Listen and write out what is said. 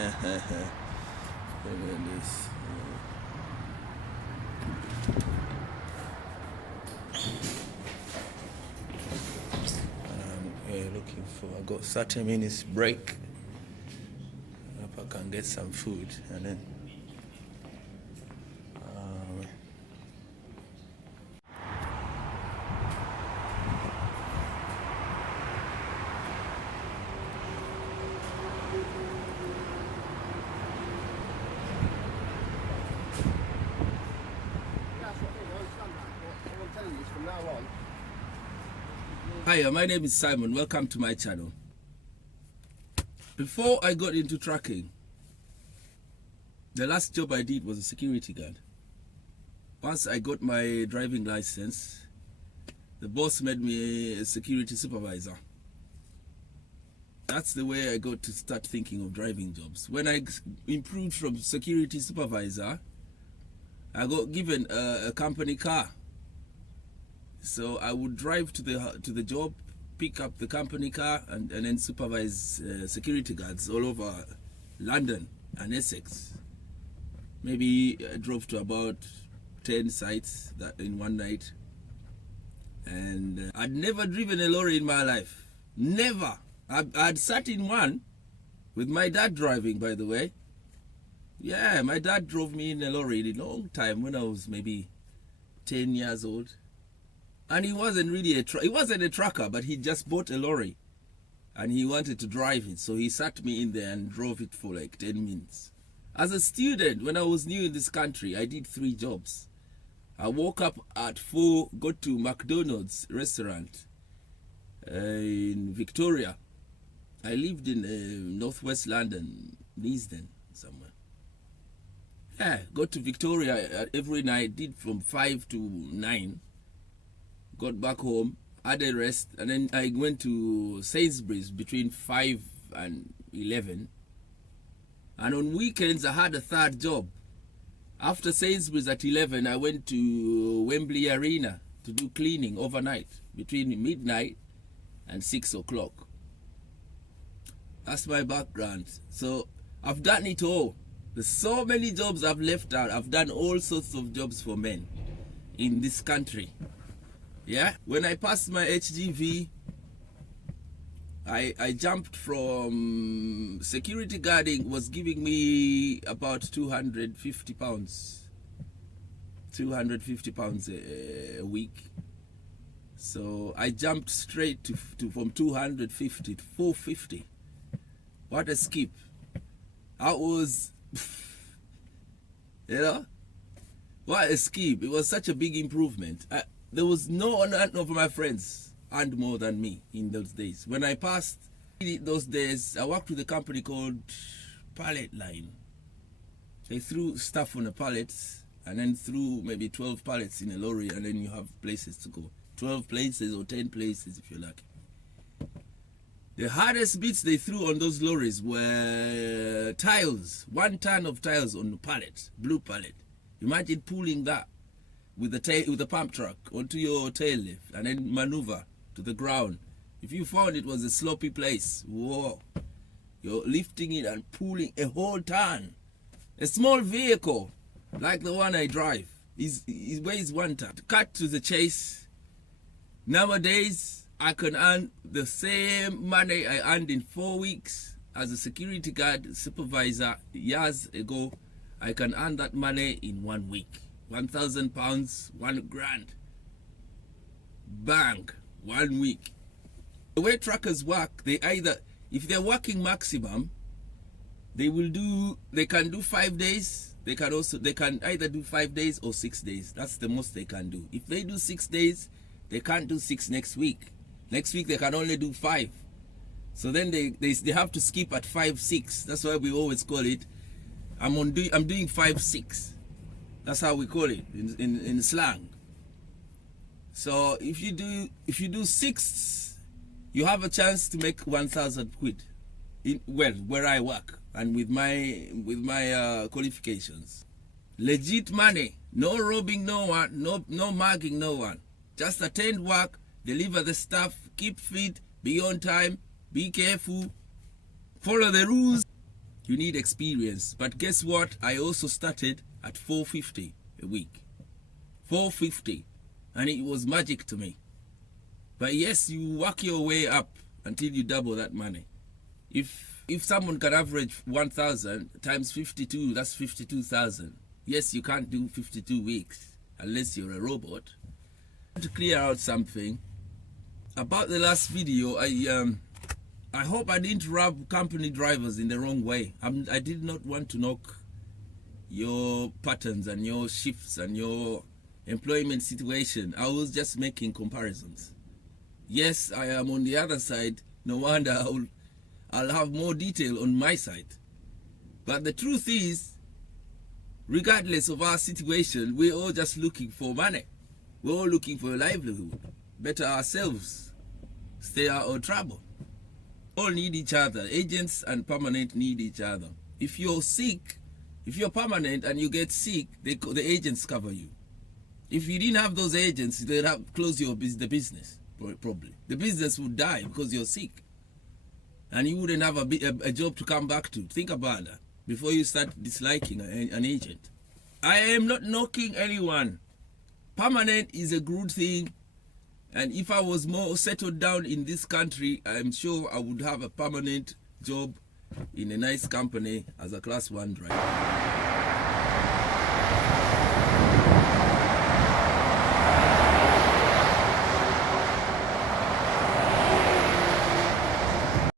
Look at this. Looking for, I got 30 minutes break. Hope I can get some food and then Hi, my name is Simon. Welcome to my channel. Before I got into trucking, the last job I did was a security guard. Once I got my driving license, the boss made me a security supervisor. That's the way I got to start thinking of driving jobs. When I improved from security supervisor, I got given a company car. So I would drive to the job, pick up the company car, and then supervise security guards all over London and Essex. Maybe I drove to about 10 sites that in one night. And I'd never driven a lorry in my life. Never. I'd sat in one with my dad driving, by the way. Yeah, my dad drove me in a lorry a long time when I was maybe 10 years old. And he wasn't really he wasn't a trucker, but he just bought a lorry and he wanted to drive it. So he sat me in there and drove it for like 10 minutes. As a student, when I was new in this country, I did 3 jobs. I woke up at 4, got to McDonald's restaurant in Victoria. I lived in northwest London, Neasden somewhere. Yeah, got to Victoria every night, did from 5 to 9. Got back home, had a rest, and then I went to Sainsbury's between 5 and 11. And on weekends, I had a 3rd job. After Sainsbury's at 11, I went to Wembley Arena to do cleaning overnight between midnight and 6 o'clock. That's my background. So I've done it all. There's so many jobs I've left out. I've done all sorts of jobs for men in this country. Yeah, when I passed my HGV, I jumped from security guarding, was giving me about 250 pounds. 250 pounds a week. So I jumped straight to from 250 to 450. What a skip. I was, you know, what a skip. It was such a big improvement. There was none of my friends earned more than me in those days. When I passed those days, I worked with a company called Pallet Line. They threw stuff on the pallets and then threw maybe 12 pallets in a lorry, and then you have places to go. 12 places or 10 places if you're lucky. The hardest bits they threw on those lorries were tiles. 1 ton of tiles on the pallet, blue pallet. Imagine pulling that with the pump truck onto your tail lift and then maneuver to the ground. If you found it was a sloppy place, whoa, you're lifting it and pulling a whole ton. A small vehicle like the one I drive it weighs 1 ton. To cut to the chase, nowadays I can earn the same money I earned in 4 weeks as a security guard supervisor years ago. I can earn that money in 1 week. 1,000 pounds, 1 grand. Bang, 1 week. The way truckers work, they either, if they're working maximum, they can do 5 days. They can either do 5 days or 6 days. That's the most they can do. If they do 6 days, they can't do 6 next week. Next week they can only do 5. So then they have to skip at 5, 6. That's why we always call it, I'm doing 5, 6. That's how we call it in slang. So if you do 6, you have a chance to make 1,000 quid. Where I work and with my qualifications, legit money. No robbing no one, no mugging no one. Just attend work, deliver the stuff, keep fit, be on time, be careful, follow the rules. You need experience. But guess what? I also started at $450 a week. $450. And it was magic to me. But yes, you work your way up until you double that money. If someone can average 1,000 times 52, that's 52,000. Yes, you can't do 52 weeks unless you're a robot. To clear out something about the last video, I hope I didn't rub company drivers in the wrong way. I did not want to knock your patterns and your shifts and your employment situation. I was just making comparisons. Yes, I am on the other side. No wonder I'll have more detail on my side. But the truth is, regardless of our situation, we're all just looking for money. We're all looking for a livelihood. Better ourselves. Stay out of trouble. All need each other. Agents and permanent need each other. If you're sick, if you're permanent and you get sick, the agents cover you. If you didn't have those agents, they'd have closed the business, probably. The business would die because you're sick. And you wouldn't have a job to come back to. Think about that before you start disliking an agent. I am not knocking anyone. Permanent is a good thing. And if I was more settled down in this country, I'm sure I would have a permanent job in a nice company as a class 1 driver.